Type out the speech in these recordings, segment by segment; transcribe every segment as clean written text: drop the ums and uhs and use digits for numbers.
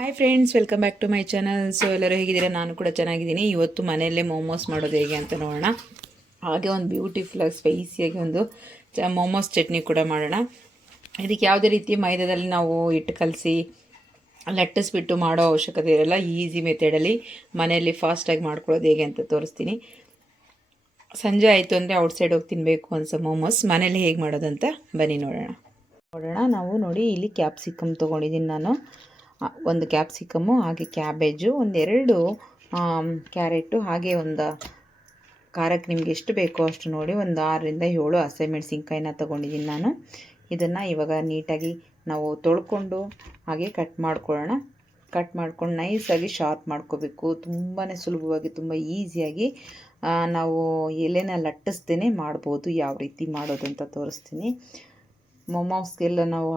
Hi friends, welcome back to my channel. So ಎಲ್ಲರೂ ಹೇಗಿದ್ದೀರಾ? ನಾನು ಕೂಡ ಚೆನ್ನಾಗಿದ್ದೀನಿ. ಇವತ್ತು ಮನೆಯಲ್ಲೇ ಮೋಮೋಸ್ ಮಾಡೋದು ಹೇಗೆ ಅಂತ ನೋಡೋಣ. ಹಾಗೆ ಒಂದು ಬ್ಯೂಟಿಫುಲ್ ಸ್ಪೈಸಿಯಾಗಿ ಒಂದು ಮೋಮೋಸ್ ಚಟ್ನಿ ಕೂಡ ಮಾಡೋಣ. ಇದಕ್ಕೆ ಯಾವುದೇ ರೀತಿ ಮೈದಾದಲ್ಲಿ ನಾವು ಹಿಟ್ಟು ಕಲಸಿ ಲಟ್ಟಿಸ್ಬಿಟ್ಟು ಮಾಡೋ ಅವಶ್ಯಕತೆ ಇರಲ್ಲ. ಈಸಿ ಮೆಥಡಲ್ಲಿ ಮನೆಯಲ್ಲಿ ಫಾಸ್ಟಾಗಿ ಮಾಡ್ಕೊಳ್ಳೋದು ಹೇಗೆ ಅಂತ ತೋರಿಸ್ತೀನಿ. ಸಂಜೆ ಆಯಿತು ಅಂದರೆ ಔಟ್ಸೈಡ್ ಹೋಗಿ ತಿನ್ನಬೇಕು ಅನ್ಸೋ ಮೋಮೋಸ್ ಮನೇಲಿ ಹೇಗೆ ಮಾಡೋದಂತ ಬನ್ನಿ ನೋಡೋಣ. ನಾವು ನೋಡಿ ಇಲ್ಲಿ ಕ್ಯಾಪ್ಸಿಕಮ್ ತೊಗೊಂಡಿದ್ದೀನಿ. ನಾನು ಒಂದು ಕ್ಯಾಪ್ಸಿಕಮ್ಮು, ಹಾಗೆ ಕ್ಯಾಬೇಜು, ಒಂದೆರಡು ಕ್ಯಾರೆಟು, ಹಾಗೆ ಒಂದು ಖಾರಕ್ಕೆ ನಿಮ್ಗೆ ಎಷ್ಟು ಬೇಕೋ ಅಷ್ಟು ನೋಡಿ ಒಂದು 6ರಿಂದ 7 ಹಸಿಮೆಣಸಿನ್ಕಾಯಿನ ತೊಗೊಂಡಿದ್ದೀನಿ ನಾನು. ಇದನ್ನು ಇವಾಗ ನೀಟಾಗಿ ನಾವು ತೊಳ್ಕೊಂಡು ಹಾಗೆ ಕಟ್ ಮಾಡ್ಕೊಳ್ಳೋಣ. ಕಟ್ ಮಾಡ್ಕೊಂಡು ನೈಸಾಗಿ ಶಾರ್ಪ್ ಮಾಡ್ಕೋಬೇಕು. ತುಂಬಾ ಸುಲಭವಾಗಿ, ತುಂಬ ಈಸಿಯಾಗಿ ನಾವು ಎಲೆನ ಲಟ್ಟಿಸ್ದೇ ಮಾಡ್ಬೋದು. ಯಾವ ರೀತಿ ಮಾಡೋದು ಅಂತ ತೋರಿಸ್ತೀನಿ. ಮೊಮೋಸ್ಗೆಲ್ಲ ನಾವು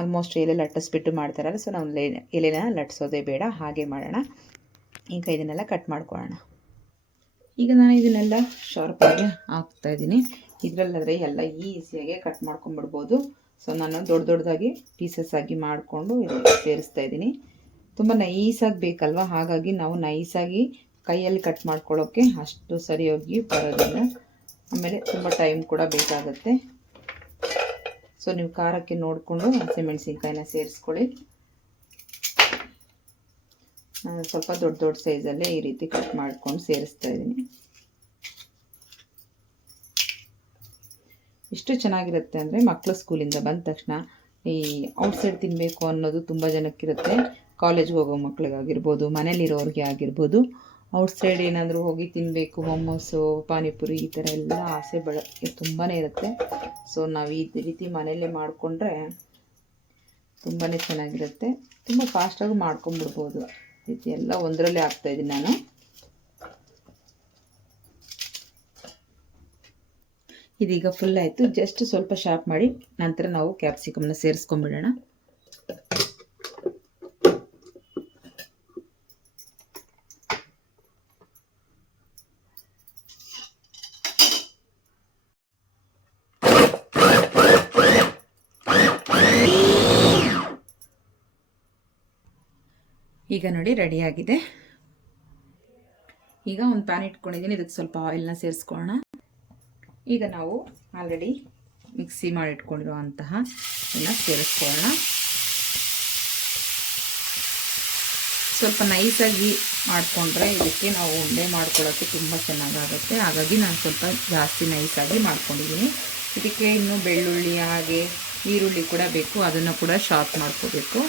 ಆಲ್ಮೋಸ್ಟ್ ಎಲೆ ಲಟ್ಟಿಸ್ಬಿಟ್ಟು ಮಾಡ್ತಾರಲ್ಲ, ಸೊ ನಾವು ಎಲೆನ ಲಟ್ಟಿಸೋದೇ ಬೇಡ, ಹಾಗೆ ಮಾಡೋಣ. ಈಗ ಇದನ್ನೆಲ್ಲ ಕಟ್ ಮಾಡ್ಕೊಳ್ಳೋಣ. ಈಗ ನಾನು ಇದನ್ನೆಲ್ಲ ಶಾರ್ಪಾಗಿ ಹಾಕ್ತಾಯಿದ್ದೀನಿ. ಇದರಲ್ಲಾದರೆ ಎಲ್ಲ ಈಸಿಯಾಗಿ ಕಟ್ ಮಾಡ್ಕೊಂಡ್ಬಿಡ್ಬೋದು. ಸೊ ನಾನು ದೊಡ್ಡದಾಗಿ ಪೀಸಸ್ ಆಗಿ ಮಾಡಿಕೊಂಡು ಸೇರಿಸ್ತಾ ಇದ್ದೀನಿ. ತುಂಬ ನೈಸಾಗಿ ಬೇಕಲ್ವ, ಹಾಗಾಗಿ ನಾವು ನೈಸಾಗಿ ಕೈಯಲ್ಲಿ ಕಟ್ ಮಾಡ್ಕೊಳ್ಳೋಕ್ಕೆ ಅಷ್ಟು ಸರಿಯಾಗಿ ಬರೋದಿಲ್ಲ. ಆಮೇಲೆ ತುಂಬ ಟೈಮ್ ಕೂಡ ಬೇಕಾಗುತ್ತೆ. ಸೊ ನೀವು ಖಾರಕ್ಕೆ ನೋಡಿಕೊಂಡು ಹಸಿಮೆಣಸಿನ್ಕಾಯಿನ ಸೇರಿಸ್ಕೊಳ್ಳಿ. ನಾನು ಸ್ವಲ್ಪ ದೊಡ್ಡ ಸೈಜಲ್ಲೇ ಈ ರೀತಿ ಕಟ್ ಮಾಡ್ಕೊಂಡು ಸೇರಿಸ್ತಾ ಇದ್ದೀನಿ. ಎಷ್ಟು ಚೆನ್ನಾಗಿರುತ್ತೆ ಅಂದರೆ, ಮಕ್ಕಳು ಸ್ಕೂಲಿಂದ ಬಂದ ತಕ್ಷಣ ಈ ಔಟ್ಸೈಡ್ ತಿನ್ನಬೇಕು ಅನ್ನೋದು ತುಂಬ ಜನಕ್ಕಿರುತ್ತೆ. ಕಾಲೇಜ್ಗೆ ಹೋಗೋ ಮಕ್ಳಿಗಾಗಿರ್ಬೋದು, ಮನೇಲಿರೋರಿಗೆ ಆಗಿರ್ಬೋದು, ಔಟ್ಸೈಡ್ ಏನಾದರೂ ಹೋಗಿ ತಿನ್ನಬೇಕು, ಮೊಮೋಸು, ಪಾನಿಪುರಿ ಈ ಥರ ಎಲ್ಲ ಆಸೆ ತುಂಬಾ ಇರುತ್ತೆ. ಸೊ ನಾವು ಈ ರೀತಿ ಮನೆಯಲ್ಲೇ ಮಾಡಿಕೊಂಡ್ರೆ ತುಂಬಾ ಚೆನ್ನಾಗಿರುತ್ತೆ. ತುಂಬ ಫಾಸ್ಟಾಗಿ ಮಾಡ್ಕೊಂಬಿಡ್ಬೋದು. ರೀತಿ ಎಲ್ಲ ಒಂದರಲ್ಲೇ ಹಾಕ್ತಾಯಿದ್ದೀನಿ ನಾನು. ಇದೀಗ ಫುಲ್ ಆಯಿತು. ಜಸ್ಟ್ ಸ್ವಲ್ಪ ಶಾರ್ಪ್ ಮಾಡಿ ನಂತರ ನಾವು ಕ್ಯಾಪ್ಸಿಕಮ್ನ ಸೇರಿಸ್ಕೊಂಡ್ಬಿಡೋಣ. ಈಗ ನೋಡಿ ರೆಡಿಯಾಗಿದೆ. ಈಗ ಒಂದು ಪ್ಯಾನ್ ಇಟ್ಕೊಂಡಿದ್ದೀನಿ. ಇದಕ್ಕೆ ಸ್ವಲ್ಪ ಆಯಿಲ್ನ ಸೇರಿಸ್ಕೊಳ್ಳೋಣ. ಈಗ ನಾವು ಆಲ್ರೆಡಿ ಮಿಕ್ಸಿ ಮಾಡಿ ಇಟ್ಕೊಂಡಿರುವಂತಹ ಎಲ್ಲ ಸೇರಿಸ್ಕೊಳ್ಳೋಣ. ಸ್ವಲ್ಪ ನೈಸಾಗಿ ಮಾಡಿಕೊಂಡ್ರೆ ಇದಕ್ಕೆ ನಾವು ಉಂಡೆ ಮಾಡ್ಕೊಳ್ಳೋಕ್ಕೆ ತುಂಬ ಚೆನ್ನಾಗಾಗುತ್ತೆ. ಹಾಗಾಗಿ ನಾನು ಸ್ವಲ್ಪ ಜಾಸ್ತಿ ನೈಸಾಗಿ ಮಾಡ್ಕೊಂಡಿದ್ದೀನಿ. ಇದಕ್ಕೆ ಇನ್ನು ಬೆಳ್ಳುಳ್ಳಿ ಹಾಗೆ ಈರುಳ್ಳಿ ಕೂಡ ಬೇಕು, ಅದನ್ನು ಕೂಡ ಶಾರ್ಪ್ ಮಾಡ್ಕೋಬೇಕು.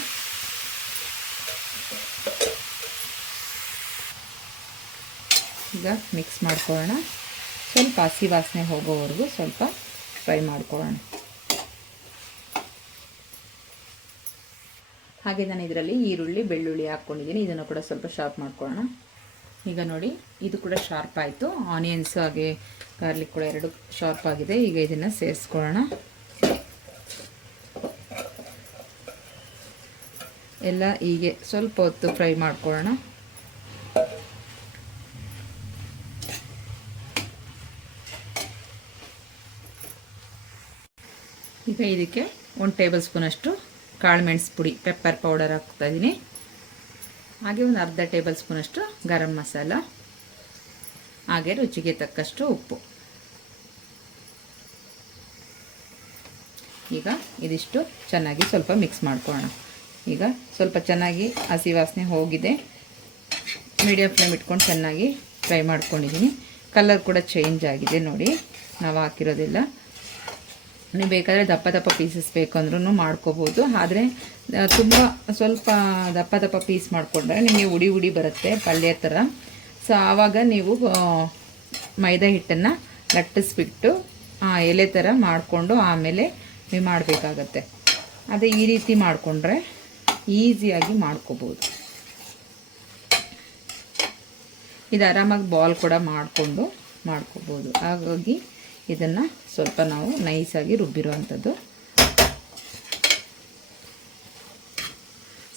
ಈಗ ಮಿಕ್ಸ್ ಮಾಡ್ಕೊಳ್ಳೋಣ. ಸ್ವಲ್ಪ ಹಸಿ ವಾಸನೆ ಹೋಗೋವರೆಗೂ ಸ್ವಲ್ಪ ಫ್ರೈ ಮಾಡ್ಕೊಳ್ಳೋಣ. ಹಾಗೆ ನಾನು ಇದರಲ್ಲಿ ಈರುಳ್ಳಿ ಬೆಳ್ಳುಳ್ಳಿ ಹಾಕ್ಕೊಂಡಿದ್ದೀನಿ. ಇದನ್ನು ಕೂಡ ಸ್ವಲ್ಪ ಶಾರ್ಪ್ ಮಾಡ್ಕೊಳ್ಳೋಣ. ಈಗ ನೋಡಿ ಇದು ಕೂಡ ಶಾರ್ಪ್ ಆಯಿತು. ಆನಿಯನ್ಸ್ ಹಾಗೆ ಗಾರ್ಲಿಕ್ ಕೂಡ ಎರಡು ಶಾರ್ಪ್ ಆಗಿದೆ. ಈಗ ಇದನ್ನು ಸೇರಿಸ್ಕೊಳ್ಳೋಣ. ಎಲ್ಲ ಹೀಗೆ ಸ್ವಲ್ಪ ಹೊತ್ತು ಫ್ರೈ ಮಾಡ್ಕೊಳ್ಳೋಣ. ಈಗ ಇದಕ್ಕೆ 1 ಟೇಬಲ್ ಸ್ಪೂನಷ್ಟು ಕಾಳು ಮೆಣಸು ಪುಡಿ, ಪೆಪ್ಪರ್ ಪೌಡರ್ ಹಾಕ್ತಾಯಿದ್ದೀನಿ. ಹಾಗೆ ಒಂದು ಅರ್ಧ ಟೇಬಲ್ ಸ್ಪೂನಷ್ಟು ಗರಂ ಮಸಾಲ, ಹಾಗೆ ರುಚಿಗೆ ತಕ್ಕಷ್ಟು ಉಪ್ಪು. ಈಗ ಇದಿಷ್ಟು ಚೆನ್ನಾಗಿ ಸ್ವಲ್ಪ ಮಿಕ್ಸ್ ಮಾಡ್ಕೊಳ್ಳೋಣ. ಈಗ ಸ್ವಲ್ಪ ಚೆನ್ನಾಗಿ ಹಸಿ ವಾಸನೆ ಹೋಗಿದೆ. ಮೀಡಿಯಮ್ ಫ್ಲೇಮ್ ಇಟ್ಕೊಂಡು ಚೆನ್ನಾಗಿ ಫ್ರೈ ಮಾಡ್ಕೊಂಡಿದ್ದೀನಿ. ಕಲರ್ ಕೂಡ ಚೇಂಜ್ ಆಗಿದೆ ನೋಡಿ, ನಾವು ಹಾಕಿರೋದಿಲ್ಲ. ನೀವು ಬೇಕಾದರೆ ದಪ್ಪ ದಪ್ಪ ಪೀಸಸ್ ಬೇಕು ಅಂದ್ರೂ ಮಾಡ್ಕೋಬೋದು. ಆದರೆ ತುಂಬ ಸ್ವಲ್ಪ ದಪ್ಪ ಪೀಸ್ ಮಾಡಿಕೊಂಡ್ರೆ ನಿಮಗೆ ಉಡಿ ಬರುತ್ತೆ ಪಲ್ಯ ಥರ. ಸೊ ಆವಾಗ ನೀವು ಮೈದಾ ಹಿಟ್ಟನ್ನು ಲಟ್ಟಿಸ್ಬಿಟ್ಟು ಎಲೆ ಥರ ಮಾಡಿಕೊಂಡು ಆಮೇಲೆ ನೀವು ಮಾಡಬೇಕಾಗತ್ತೆ. ಅದೇ ಈ ರೀತಿ ಮಾಡಿಕೊಂಡ್ರೆ ಈಸಿಯಾಗಿ ಮಾಡ್ಕೋಬೋದು. ಇದು ಆರಾಮಾಗಿ ಬಾಲ್ ಕೂಡ ಮಾಡ್ಕೋಬೋದು. ಹಾಗಾಗಿ ಇದನ್ನು ಸ್ವಲ್ಪ ನಾವು ನೈಸಾಗಿ ರುಬ್ಬಿರುವಂಥದ್ದು.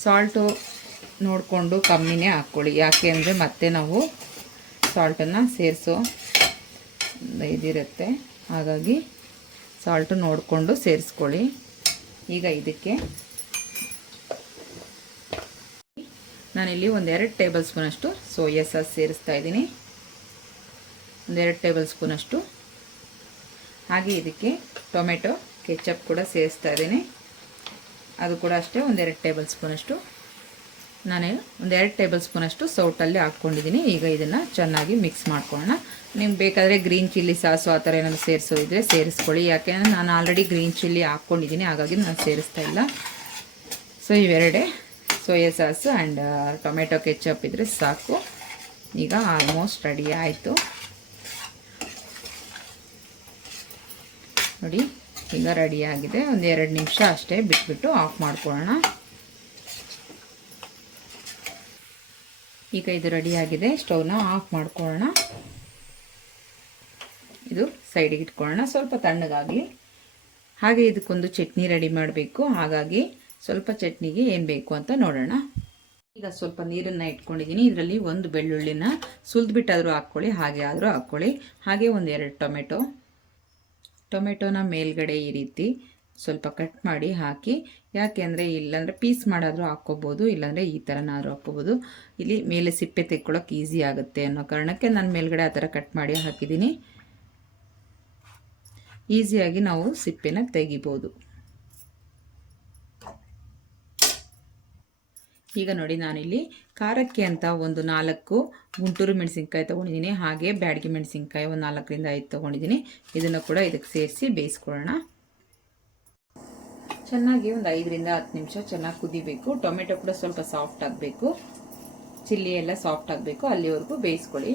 ಸಾಲ್ಟು ನೋಡಿಕೊಂಡು ಕಮ್ಮಿನೇ ಹಾಕ್ಕೊಳ್ಳಿ. ಯಾಕೆ ಅಂದರೆ ಮತ್ತೆ ನಾವು ಸಾಲ್ಟನ್ನು ಸೇರಿಸೋ ಇದಿರುತ್ತೆ. ಹಾಗಾಗಿ ಸಾಲ್ಟು ನೋಡಿಕೊಂಡು ಸೇರಿಸ್ಕೊಳ್ಳಿ. ಈಗ ಇದಕ್ಕೆ ನಾನಿಲ್ಲಿ 1-2 ಟೇಬಲ್ ಸ್ಪೂನಷ್ಟು ಸೋಯಾ ಸಾಸ್ ಸೇರಿಸ್ತಾ ಇದ್ದೀನಿ. 1-2 ಟೇಬಲ್ ಸ್ಪೂನಷ್ಟು. ಹಾಗೆ ಇದಕ್ಕೆ ಟೊಮೆಟೊ ಕೆಚಪ್ ಕೂಡ ಸೇರಿಸ್ತಾ ಇದ್ದೀನಿ. ಅದು ಕೂಡ ಅಷ್ಟೇ 1-2 ಟೇಬಲ್ ಸ್ಪೂನಷ್ಟು. ನಾನು 1-2 ಟೇಬಲ್ ಸ್ಪೂನಷ್ಟು ಸೌಟಲ್ಲಿ ಹಾಕ್ಕೊಂಡಿದ್ದೀನಿ. ಈಗ ಇದನ್ನು ಚೆನ್ನಾಗಿ ಮಿಕ್ಸ್ ಮಾಡ್ಕೊಳ್ಳೋಣ. ನಿಮ್ಗೆ ಬೇಕಾದರೆ ಗ್ರೀನ್ ಚಿಲ್ಲಿ ಸಾಸು ಆ ಥರ ಏನಾದರೂ ಸೇರಿಸೋದಿದ್ರೆ ಸೇರಿಸ್ಕೊಳ್ಳಿ. ಯಾಕೆಂದರೆ ನಾನು ಆಲ್ರೆಡಿ ಗ್ರೀನ್ ಚಿಲ್ಲಿ ಹಾಕ್ಕೊಂಡಿದ್ದೀನಿ, ಹಾಗಾಗಿ ನಾನು ಸೇರಿಸ್ತಾ ಇಲ್ಲ. ಸೊ ಇವೆರಡೇ soya sauce and tomato ketchup ಇದ್ದರೆ ಸಾಕು. ಈಗ ಆಲ್ಮೋಸ್ಟ್ ರೆಡಿ ಆಯಿತು ನೋಡಿ. ಈಗ ರೆಡಿಯಾಗಿದೆ. 1-2 ನಿಮಿಷ ಅಷ್ಟೇ ಬಿಟ್ಬಿಟ್ಟು ಆಫ್ ಮಾಡ್ಕೊಳ್ಳೋಣ. ಈಗ ಇದು ರೆಡಿಯಾಗಿದೆ. ಸ್ಟವ್ನ ಆಫ್ ಮಾಡ್ಕೊಳ್ಳೋಣ. ಇದು ಸೈಡಿಗೆ ಇಟ್ಕೊಳ್ಳೋಣ, ಸ್ವಲ್ಪ ತಣ್ಣಗಾಗಲಿ. ಹಾಗೆ ಇದಕ್ಕೊಂದು ಚಟ್ನಿ ರೆಡಿ ಮಾಡಬೇಕು. ಹಾಗಾಗಿ ಸ್ವಲ್ಪ ಚಟ್ನಿಗೆ ಏನು ಬೇಕು ಅಂತ ನೋಡೋಣ. ಈಗ ಸ್ವಲ್ಪ ನೀರನ್ನು ಇಟ್ಕೊಂಡಿದ್ದೀನಿ. ಇದರಲ್ಲಿ ಒಂದು ಬೆಳ್ಳುಳ್ಳಿನ ಸುಲಿದ್ಬಿಟ್ಟಾದರೂ ಹಾಕ್ಕೊಳ್ಳಿ, ಹಾಗೆ ಆದರೂ ಹಾಕ್ಕೊಳ್ಳಿ. ಹಾಗೆ 1-2 ಟೊಮೆಟೊನ ಮೇಲ್ಗಡೆ ಈ ರೀತಿ ಸ್ವಲ್ಪ ಕಟ್ ಮಾಡಿ ಹಾಕಿ. ಯಾಕೆ ಅಂದರೆ ಇಲ್ಲಾಂದರೆ ಪೀಸ್ ಮಾಡಾದರೂ ಹಾಕ್ಕೋಬೋದು, ಇಲ್ಲಾಂದರೆ ಈ ಥರನಾದ್ರೂ ಹಾಕ್ಕೋಬೋದು. ಇಲ್ಲಿ ಮೇಲೆ ಸಿಪ್ಪೆ ತೆಕ್ಕೊಳ್ಳೋಕೆ ಈಸಿ ಆಗುತ್ತೆ ಅನ್ನೋ ಕಾರಣಕ್ಕೆ ನಾನು ಮೇಲ್ಗಡೆ ಆ ಥರ ಕಟ್ ಮಾಡಿ ಹಾಕಿದ್ದೀನಿ. ಈಸಿಯಾಗಿ ನಾವು ಸಿಪ್ಪೆನ ತೆಗಿಬೋದು. ಈಗ ನೋಡಿ, ನಾನಿಲ್ಲಿ ಖಾರಕ್ಕೆ ಅಂತ ಒಂದು 4 ಗುಂಟೂರು ಮೆಣಸಿನ್ಕಾಯಿ ತೊಗೊಂಡಿದ್ದೀನಿ. ಹಾಗೆ ಬ್ಯಾಡಗಿ ಮೆಣಸಿನ್ಕಾಯಿ ಒಂದು 4-5 ತೊಗೊಂಡಿದ್ದೀನಿ. ಇದನ್ನು ಕೂಡ ಇದಕ್ಕೆ ಸೇರಿಸಿ ಬೇಯಿಸ್ಕೊಳ್ಳೋಣ. ಚೆನ್ನಾಗಿ ಒಂದು 5-10 ನಿಮಿಷ ಚೆನ್ನಾಗಿ ಕುದಿಬೇಕು. ಟೊಮೆಟೊ ಕೂಡ ಸ್ವಲ್ಪ ಸಾಫ್ಟ್ ಆಗಬೇಕು, ಚಿಲ್ಲಿ ಎಲ್ಲ ಸಾಫ್ಟ್ ಆಗಬೇಕು, ಅಲ್ಲಿವರೆಗೂ ಬೇಯಿಸ್ಕೊಳ್ಳಿ.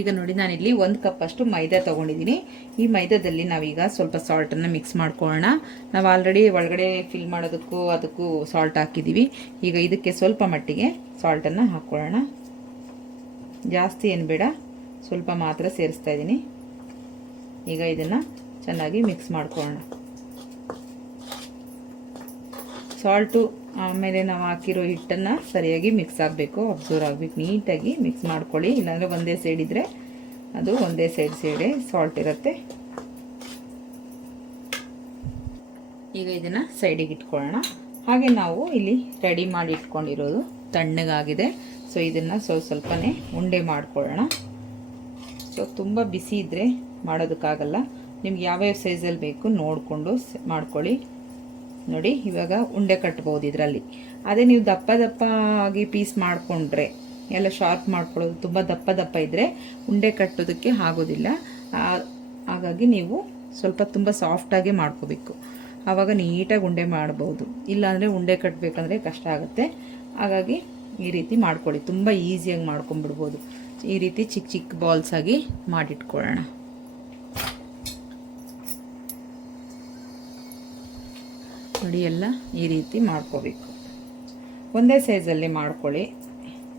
ಈಗ ನೋಡಿ, ನಾನಿಲ್ಲಿ 1 ಕಪ್ ಅಷ್ಟು ಮೈದಾ ತೊಗೊಂಡಿದ್ದೀನಿ. ಈ ಮೈದಾದಲ್ಲಿ ನಾವೀಗ ಸ್ವಲ್ಪ ಸಾಲ್ಟನ್ನು ಮಿಕ್ಸ್ ಮಾಡ್ಕೊಳ್ಳೋಣ. ನಾವು ಆಲ್ರೆಡಿ ಒಳಗಡೆ ಫಿಲ್ ಮಾಡೋದಕ್ಕೂ ಅದಕ್ಕೂ ಸಾಲ್ಟ್ ಹಾಕಿದ್ದೀವಿ. ಈಗ ಇದಕ್ಕೆ ಸ್ವಲ್ಪ ಮಟ್ಟಿಗೆ ಸಾಲ್ಟನ್ನು ಹಾಕ್ಕೊಳ್ಳೋಣ. ಜಾಸ್ತಿ ಏನು ಬೇಡ, ಸ್ವಲ್ಪ ಮಾತ್ರ ಸೇರಿಸ್ತಾ ಇದ್ದೀನಿ. ಈಗ ಇದನ್ನು ಚೆನ್ನಾಗಿ ಮಿಕ್ಸ್ ಮಾಡ್ಕೊಳ್ಳೋಣ. ಸಾಲ್ಟು ಆಮೇಲೆ ನಾವು ಹಾಕಿರೋ ಹಿಟ್ಟನ್ನು ಸರಿಯಾಗಿ ಮಿಕ್ಸ್ ಆಗಬೇಕು, ಅಬ್ಸರ್ವ್ ಆಗಬೇಕು. ನೀಟಾಗಿ ಮಿಕ್ಸ್ ಮಾಡ್ಕೊಳ್ಳಿ, ಇಲ್ಲಾಂದರೆ ಒಂದೇ ಸೈಡ್ ಇದ್ದರೆ ಅದು ಒಂದೇ ಸೈಡೇ ಸಾಲ್ಟ್ ಇರುತ್ತೆ. ಈಗ ಇದನ್ನು ಸೈಡಿಗೆ ಇಟ್ಕೊಳ್ಳೋಣ. ಹಾಗೆ ನಾವು ಇಲ್ಲಿ ರೆಡಿ ಮಾಡಿ ಇಟ್ಕೊಂಡಿರೋದು ತಣ್ಣಗಾಗಿದೆ. ಸೊ ಇದನ್ನು ಸ್ವಲ್ಪನೇ ಉಂಡೆ ಮಾಡ್ಕೊಳ್ಳೋಣ. ಸೊ ತುಂಬ ಬಿಸಿ ಇದ್ದರೆ ಮಾಡೋದಕ್ಕಾಗಲ್ಲ. ನಿಮ್ಗೆ ಯಾವ್ಯಾವ ಸೈಜಲ್ಲಿ ಬೇಕು ನೋಡಿಕೊಂಡು ಮಾಡ್ಕೊಳ್ಳಿ. ನೋಡಿ, ಇವಾಗ ಉಂಡೆ ಕಟ್ಬೋದು ಇದರಲ್ಲಿ. ಅದೇ ನೀವು ದಪ್ಪ ಆಗಿ ಪೀಸ್ ಮಾಡಿಕೊಂಡ್ರೆ ಎಲ್ಲ ಶಾರ್ಪ್ ಮಾಡ್ಕೊಳ್ಳೋದು ತುಂಬ ದಪ್ಪ ಇದ್ದರೆ ಉಂಡೆ ಕಟ್ಟೋದಕ್ಕೆ ಆಗೋದಿಲ್ಲ. ಹಾಗಾಗಿ ನೀವು ಸ್ವಲ್ಪ ತುಂಬ ಸಾಫ್ಟಾಗಿ ಮಾಡ್ಕೋಬೇಕು, ಆವಾಗ ನೀಟಾಗಿ ಉಂಡೆ ಮಾಡ್ಬೋದು. ಇಲ್ಲಾಂದರೆ ಉಂಡೆ ಕಟ್ಟಬೇಕಂದ್ರೆ ಕಷ್ಟ ಆಗುತ್ತೆ. ಹಾಗಾಗಿ ಈ ರೀತಿ ಮಾಡ್ಕೊಳ್ಳಿ, ತುಂಬ ಈಸಿಯಾಗಿ ಮಾಡ್ಕೊಂಬಿಡ್ಬೋದು. ಈ ರೀತಿ ಚಿಕ್ಕ ಚಿಕ್ಕ ಬಾಲ್ಸ್ ಆಗಿ ಮಾಡಿಟ್ಕೊಳ್ಳೋಣ. ನೋಡಿ, ಎಲ್ಲ ಈ ರೀತಿ ಮಾಡ್ಕೋಬೇಕು. ಒಂದೇ ಸೈಜಲ್ಲಿ ಮಾಡ್ಕೊಳ್ಳಿ,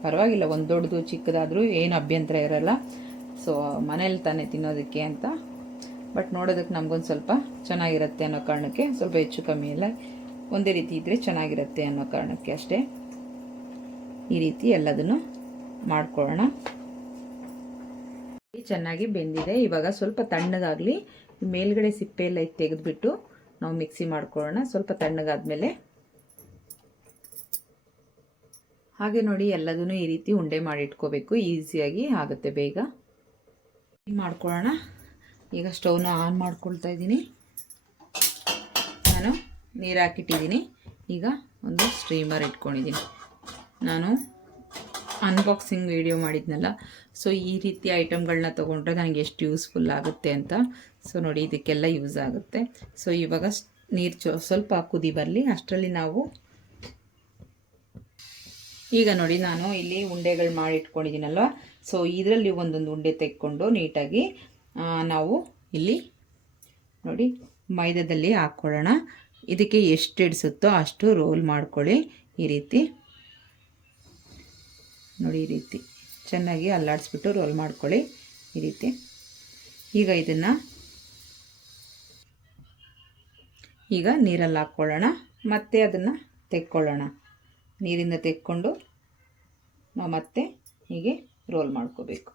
ಪರವಾಗಿಲ್ಲ. ಒಂದು ದೊಡ್ಡದು ಚಿಕ್ಕದಾದರೂ ಏನು ಅಭ್ಯಂತರ ಇರಲ್ಲ. ಸೊ ಮನೇಲಿ ತಾನೇ ತಿನ್ನೋದಕ್ಕೆ ಅಂತ. ಬಟ್ ನೋಡೋದಕ್ಕೆ ನಮಗೊಂದು ಸ್ವಲ್ಪ ಚೆನ್ನಾಗಿರುತ್ತೆ ಅನ್ನೋ ಕಾರಣಕ್ಕೆ ಸ್ವಲ್ಪ ಹೆಚ್ಚು ಕಮ್ಮಿ ಎಲ್ಲ ಒಂದೇ ರೀತಿ ಇದ್ದರೆ ಚೆನ್ನಾಗಿರುತ್ತೆ ಅನ್ನೋ ಕಾರಣಕ್ಕೆ ಅಷ್ಟೇ ಈ ರೀತಿ ಎಲ್ಲದನ್ನು ಮಾಡ್ಕೊಳ್ಳೋಣ. ಚೆನ್ನಾಗಿ ಬೆಂದಿದೆ. ಇವಾಗ ಸ್ವಲ್ಪ ತಣ್ಣಗಾಗಲಿ. ಮೇಲ್ಗಡೆ ಸಿಪ್ಪೆ ಎಲ್ಲ ತೆಗೆದುಬಿಟ್ಟು ನಾವು ಮಿಕ್ಸಿ ಮಾಡ್ಕೊಳ್ಳೋಣ. ಸ್ವಲ್ಪ ತಣ್ಣಗಾದ್ಮೇಲೆ ಹಾಗೆ ನೋಡಿ, ಎಲ್ಲದನ್ನು ಈ ರೀತಿ ಉಂಡೆ ಮಾಡಿ ಇಟ್ಕೋಬೇಕು. ಈಸಿಯಾಗಿ ಆಗುತ್ತೆ, ಬೇಗ ಮಾಡ್ಕೊಳ್ಳೋಣ. ಈಗ ಸ್ಟವ್ನ ಆನ್ ಮಾಡ್ಕೊಳ್ತಾ ಇದ್ದೀನಿ. ನಾನು ನೀರು ಹಾಕಿಟ್ಟಿದ್ದೀನಿ. ಈಗ ಒಂದು ಸ್ಟ್ರೀಮರ್ ಇಟ್ಕೊಂಡಿದ್ದೀನಿ. ನಾನು ಅನ್ಬಾಕ್ಸಿಂಗ್ ವಿಡಿಯೋ ಮಾಡಿದ್ನಲ್ಲ, ಸೊ ಈ ರೀತಿ ಐಟಮ್ಗಳನ್ನ ತೊಗೊಂಡ್ರೆ ನನಗೆ ಎಷ್ಟು ಯೂಸ್ಫುಲ್ ಆಗುತ್ತೆ ಅಂತ. ಸೊ ನೋಡಿ, ಇದಕ್ಕೆಲ್ಲ ಯೂಸ್ ಆಗುತ್ತೆ. ಸೊ ಇವಾಗ ನೀರು ಸ್ವಲ್ಪ ಕುದಿ ಬರಲಿ, ಅಷ್ಟರಲ್ಲಿ ನಾವು ಈಗ ನೋಡಿ, ನಾನು ಇಲ್ಲಿ ಉಂಡೆಗಳು ಮಾಡಿ ಇಟ್ಕೊಂಡಿದ್ದೀನಲ್ವ. ಸೊ ಇದರಲ್ಲಿ ಒಂದೊಂದು ಉಂಡೆ ತೆಕ್ಕೊಂಡು ನೀಟಾಗಿ ನಾವು ಇಲ್ಲಿ ನೋಡಿ ಮೈದಾದಲ್ಲಿ ಹಾಕ್ಕೊಳ್ಳೋಣ. ಇದಕ್ಕೆ ಎಷ್ಟು ಹಿಡಿಸುತ್ತೋ ಅಷ್ಟು ರೋಲ್ ಮಾಡ್ಕೊಳ್ಳಿ. ಈ ರೀತಿ ನೋಡಿ, ಈ ರೀತಿ ಚೆನ್ನಾಗಿ ಅಲ್ಲಾಡಿಸ್ಬಿಟ್ಟು ರೋಲ್ ಮಾಡ್ಕೊಳ್ಳಿ ಈ ರೀತಿ. ಈಗ ಇದನ್ನು ಈಗ ನೀರಲ್ಲಿ ಹಾಕ್ಕೊಳ್ಳೋಣ. ಮತ್ತೆ ಅದನ್ನು ತೆಕ್ಕೊಳ್ಳೋಣ. ನೀರಿಂದ ತೆಕ್ಕೊಂಡು ನಾವು ಮತ್ತೆ ಹೀಗೆ ರೋಲ್ ಮಾಡ್ಕೋಬೇಕು.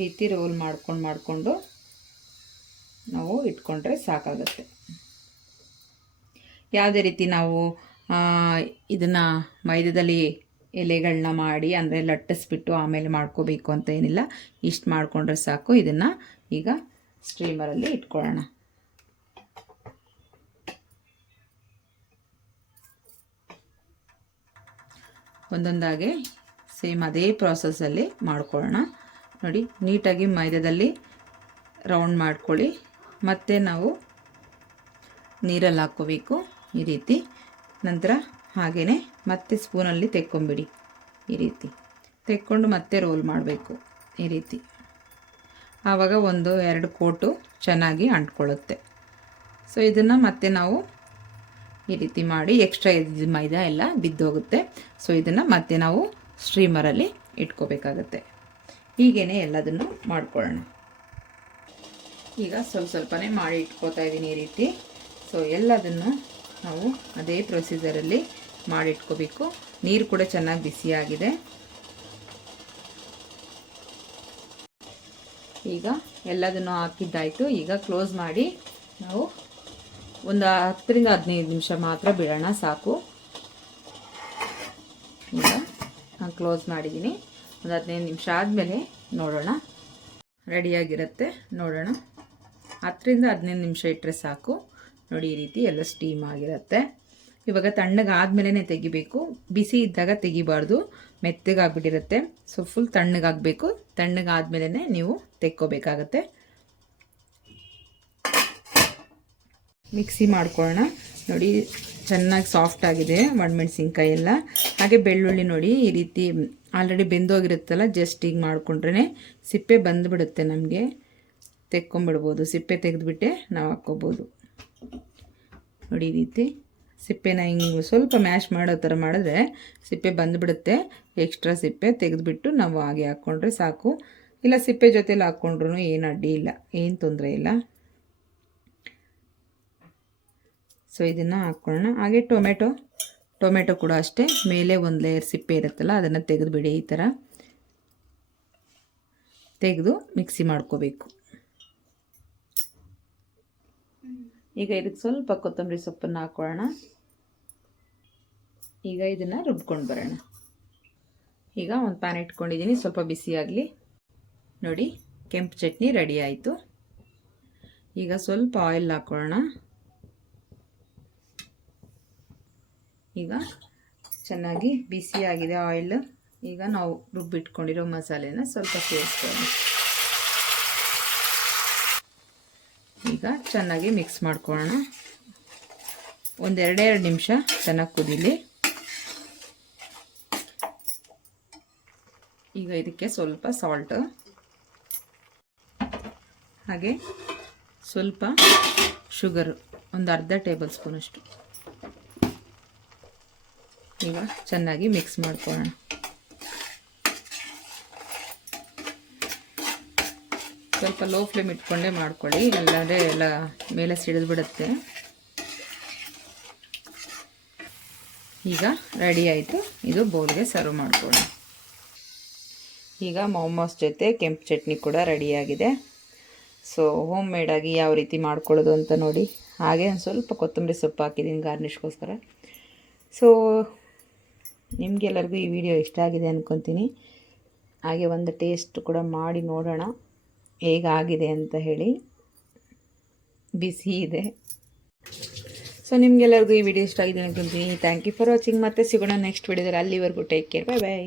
ರೀತಿ ರೋಲ್ ಮಾಡಿಕೊಂಡು ನಾವು ಇಟ್ಕೊಂಡ್ರೆ ಸಾಕಾಗುತ್ತೆ. ಯಾವುದೇ ರೀತಿ ನಾವು ಇದನ್ನು ಮೈದಾದಲ್ಲಿ ಎಲೆಗಳನ್ನ ಮಾಡಿ ಅಂದರೆ ಲಟ್ಟಿಸ್ಬಿಟ್ಟು ಆಮೇಲೆ ಮಾಡ್ಕೋಬೇಕು ಅಂತ ಏನಿಲ್ಲ. ಇಷ್ಟು ಮಾಡಿಕೊಂಡ್ರೆ ಸಾಕು. ಇದನ್ನು ಈಗ ಸ್ಟ್ರೀಮರಲ್ಲಿ ಇಟ್ಕೊಳ್ಳೋಣ. ಒಂದೊಂದಾಗೆ ಸೇಮ್ ಅದೇ ಪ್ರಾಸೆಸ್ಸಲ್ಲಿ ಮಾಡ್ಕೊಳ್ಳೋಣ. ನೋಡಿ, ನೀಟಾಗಿ ಮೈದಾದಲ್ಲಿ ರೌಂಡ್ ಮಾಡ್ಕೊಳ್ಳಿ. ಮತ್ತು ನಾವು ನೀರಲ್ಲಿ ಹಾಕ್ಕೋಬೇಕು ಈ ರೀತಿ. ನಂತರ ಹಾಗೆಯೇ ಮತ್ತೆ ಸ್ಪೂನಲ್ಲಿ ತೆಕ್ಕೊಂಬಿಡಿ. ಈ ರೀತಿ ತೆಕ್ಕೊಂಡು ಮತ್ತೆ ರೋಲ್ ಮಾಡಬೇಕು ಈ ರೀತಿ. ಆವಾಗ 1-2 ಕೋಟು ಚೆನ್ನಾಗಿ ಅಂಟ್ಕೊಳ್ಳುತ್ತೆ. ಸೊ ಇದನ್ನು ಮತ್ತೆ ನಾವು ಈ ರೀತಿ ಮಾಡಿ ಎಕ್ಸ್ಟ್ರಾ ಇದ್ದಿದ್ದು ಮೈದಾ ಎಲ್ಲ ಬಿದ್ದೋಗುತ್ತೆ. ಸೊ ಇದನ್ನು ಮತ್ತೆ ನಾವು ಸ್ಟ್ರೀಮರಲ್ಲಿ ಇಟ್ಕೋಬೇಕಾಗತ್ತೆ. ಹೀಗೇ ಎಲ್ಲದನ್ನು ಮಾಡ್ಕೊಳ್ಳೋಣ. ಈಗ ಸ್ವಲ್ಪನೇ ಮಾಡಿ ಇಟ್ಕೋತಾ ಇದ್ದೀನಿ ಈ ರೀತಿ. ಸೊ ಎಲ್ಲದನ್ನು ನಾವು ಅದೇ ಪ್ರೊಸೀಜರಲ್ಲಿ ಮಾಡಿಟ್ಕೋಬೇಕು. ನೀರು ಕೂಡ ಚೆನ್ನಾಗಿ ಬಿಸಿಯಾಗಿದೆ. ಈಗ ಎಲ್ಲದನ್ನು ಹಾಕಿದ್ದಾಯಿತು. ಈಗ ಕ್ಲೋಸ್ ಮಾಡಿ ನಾವು ಒಂದು 10-15 ನಿಮಿಷ ಮಾತ್ರ ಬಿಡೋಣ, ಸಾಕು. ಈಗ ನಾನು ಕ್ಲೋಸ್ ಮಾಡಿದ್ದೀನಿ. ಒಂದು 15 ನಿಮಿಷ ಆದಮೇಲೆ ನೋಡೋಣ. ರೆಡಿಯಾಗಿರುತ್ತೆ, ನೋಡೋಣ. 10-15 ನಿಮಿಷ ಇಟ್ಟರೆ ಸಾಕು. ನೋಡಿ, ಈ ರೀತಿ ಎಲ್ಲ ಸ್ಟೀಮ್ ಆಗಿರುತ್ತೆ. ಇವಾಗ ತಣ್ಣಗಾದ್ಮೇಲೆ ತೆಗಿಬೇಕು. ಬಿಸಿ ಇದ್ದಾಗ ತೆಗಿಬಾರ್ದು, ಮೆತ್ತಗಾಗ್ಬಿಟ್ಟಿರುತ್ತೆ. So full ತಣ್ಣಗಾಗಬೇಕು. ತಣ್ಣಗಾದ್ಮೇಲೆ ನೀವು ತೆಕ್ಕೋಬೇಕಾಗತ್ತೆ. ಮಿಕ್ಸಿ ಮಾಡ್ಕೊಳ್ಳೋಣ. ನೋಡಿ, ಚೆನ್ನಾಗಿ ಸಾಫ್ಟ್ ಆಗಿದೆ ಒಣಮೆಣಸಿನ್ಕಾಯಿ ಎಲ್ಲ. ಹಾಗೆ ಬೆಳ್ಳುಳ್ಳಿ ನೋಡಿ, ಈ ರೀತಿ ಆಲ್ರೆಡಿ ಬೆಂದೋಗಿರುತ್ತಲ್ಲ, ಜಸ್ಟ್ ಈಗ ಮಾಡಿಕೊಂಡ್ರೆ ಸಿಪ್ಪೆ ಬಂದುಬಿಡುತ್ತೆ. ನಮಗೆ ತೆಕ್ಕೊಂಬಿಡ್ಬೋದು. ಸಿಪ್ಪೆ ತೆಗೆದುಬಿಟ್ಟೆ ನಾವು ಹಾಕ್ಕೋಬೋದು. ನೋಡಿ, ಈ ರೀತಿ ಸಿಪ್ಪೆನ ಹಿಂಗೆ ಸ್ವಲ್ಪ ಮ್ಯಾಶ್ ಮಾಡೋ ಥರ ಮಾಡಿದ್ರೆ ಸಿಪ್ಪೆ ಬಂದುಬಿಡುತ್ತೆ. ಎಕ್ಸ್ಟ್ರಾ ಸಿಪ್ಪೆ ತೆಗೆದುಬಿಟ್ಟು ನಾವು ಹಾಗೆ ಹಾಕ್ಕೊಂಡ್ರೆ ಸಾಕು. ಇಲ್ಲ ಸಿಪ್ಪೆ ಜೊತೆಲಿ ಹಾಕ್ಕೊಂಡ್ರೂ ಏನು ಅಡ್ಡಿ ಇಲ್ಲ, ಏನು ತೊಂದರೆ ಇಲ್ಲ. ಸೊ ಇದನ್ನು ಹಾಕ್ಕೊಳ್ಳೋಣ. ಹಾಗೆ ಟೊಮೆಟೊ ಕೂಡ ಅಷ್ಟೇ, ಮೇಲೆ ಒಂದು ಲೇಯರ್ ಸಿಪ್ಪೆ ಇರುತ್ತಲ್ಲ, ಅದನ್ನು ತೆಗೆದುಬಿಡಿ. ಈ ಥರ ತೆಗೆದು ಮಿಕ್ಸಿ ಮಾಡ್ಕೋಬೇಕು. ಈಗ ಇದಕ್ಕೆ ಸ್ವಲ್ಪ ಕೊತ್ತಂಬರಿ ಸೊಪ್ಪನ್ನು ಹಾಕ್ಕೊಳ್ಳೋಣ. ಈಗ ಇದನ್ನು ರುಬ್ಕೊಂಡು ಬರೋಣ. ಈಗ ಒಂದು ಪ್ಯಾನ್ ಇಟ್ಕೊಂಡಿದ್ದೀನಿ, ಸ್ವಲ್ಪ ಬಿಸಿಯಾಗಲಿ. ನೋಡಿ, ಕೆಂಪು ಚಟ್ನಿ ರೆಡಿ ಆಯಿತು. ಈಗ ಸ್ವಲ್ಪ ಆಯಿಲ್ ಹಾಕ್ಕೊಳ್ಳೋಣ. ಈಗ ಚೆನ್ನಾಗಿ ಬಿಸಿಯಾಗಿದೆ ಆಯಿಲ್. ಈಗ ನಾವು ರುಬ್ಬಿಟ್ಕೊಂಡಿರೋ ಮಸಾಲೆನ ಸ್ವಲ್ಪ ಸೇರಿಸ್ಕೊಳ್ಳೋಣ. ಈಗ ಚೆನ್ನಾಗಿ ಮಿಕ್ಸ್ ಮಾಡ್ಕೊಳ್ಳೋಣ. ಒಂದು 2 ನಿಮಿಷ ಚೆನ್ನಾಗಿ ಕುದೀಲಿ. ಈಗ ಇದಕ್ಕೆ ಸ್ವಲ್ಪ ಸಾಲ್ಟ್, ಹಾಗೆ ಸ್ವಲ್ಪ ಶುಗರು, ಒಂದು ಅರ್ಧ ಟೇಬಲ್ ಸ್ಪೂನಷ್ಟು. ಈಗ ಚೆನ್ನಾಗಿ ಮಿಕ್ಸ್ ಮಾಡ್ಕೊಳ್ಳೋಣ. ಸ್ವಲ್ಪ ಲೋ ಫ್ಲೇಮ್ ಇಟ್ಕೊಂಡೇ ಮಾಡ್ಕೊಳ್ಳಿ, ಅಲ್ಲಾಂದರೆ ಎಲ್ಲ ಮೇಲೆ ಸಿಡಿದು ಬಿಡುತ್ತೆ. ಈಗ ರೆಡಿ ಆಯಿತು. ಇದು ಬೌಲ್ಗೆ ಸರ್ವ್ ಮಾಡ್ಕೊಳ್ಳೋಣ. ಈಗ ಮೊಮೋಸ್ ಜೊತೆ ಕೆಂಪು ಚಟ್ನಿ ಕೂಡ ರೆಡಿಯಾಗಿದೆ. ಸೊ ಹೋಮ್ ಮೇಡಾಗಿ ಯಾವ ರೀತಿ ಮಾಡ್ಕೊಳ್ಳೋದು ಅಂತ ನೋಡಿ. ಹಾಗೆ ಒಂದು ಸ್ವಲ್ಪ ಕೊತ್ತಂಬರಿ ಸೊಪ್ಪು ಹಾಕಿದ್ದೀನಿ ಗಾರ್ನಿಷ್ಗೋಸ್ಕರ. ಸೊ ನಿಮಗೆಲ್ಲರಿಗೂ ಈ ವಿಡಿಯೋ ಇಷ್ಟ ಆಗಿದೆ ಅಂದ್ಕೊತೀನಿ. ಹಾಗೆ ಒಂದು ಟೇಸ್ಟ್ ಕೂಡ ಮಾಡಿ ನೋಡೋಣ ಹೇಗಾಗಿದೆ ಅಂತ ಹೇಳಿ. ಬಿಸಿ ಇದೆ. ಸೊ ನಿಮಗೆಲ್ಲರಿಗೂ ಈ ವಿಡಿಯೋ ಇಷ್ಟ ಆಗಿದೆ ಅಂದ್ಕೊತೀನಿ. Thank you for watching. ಮತ್ತೆ ಸಿಗೋಣ ನೆಕ್ಸ್ಟ್ ವಿಡಿಯೋದಲ್ಲಿ. ಅಲ್ಲಿವರೆಗೂ ಟೇಕ್ ಕೇರ್, ಬಾಯ್ ಬಾಯ್.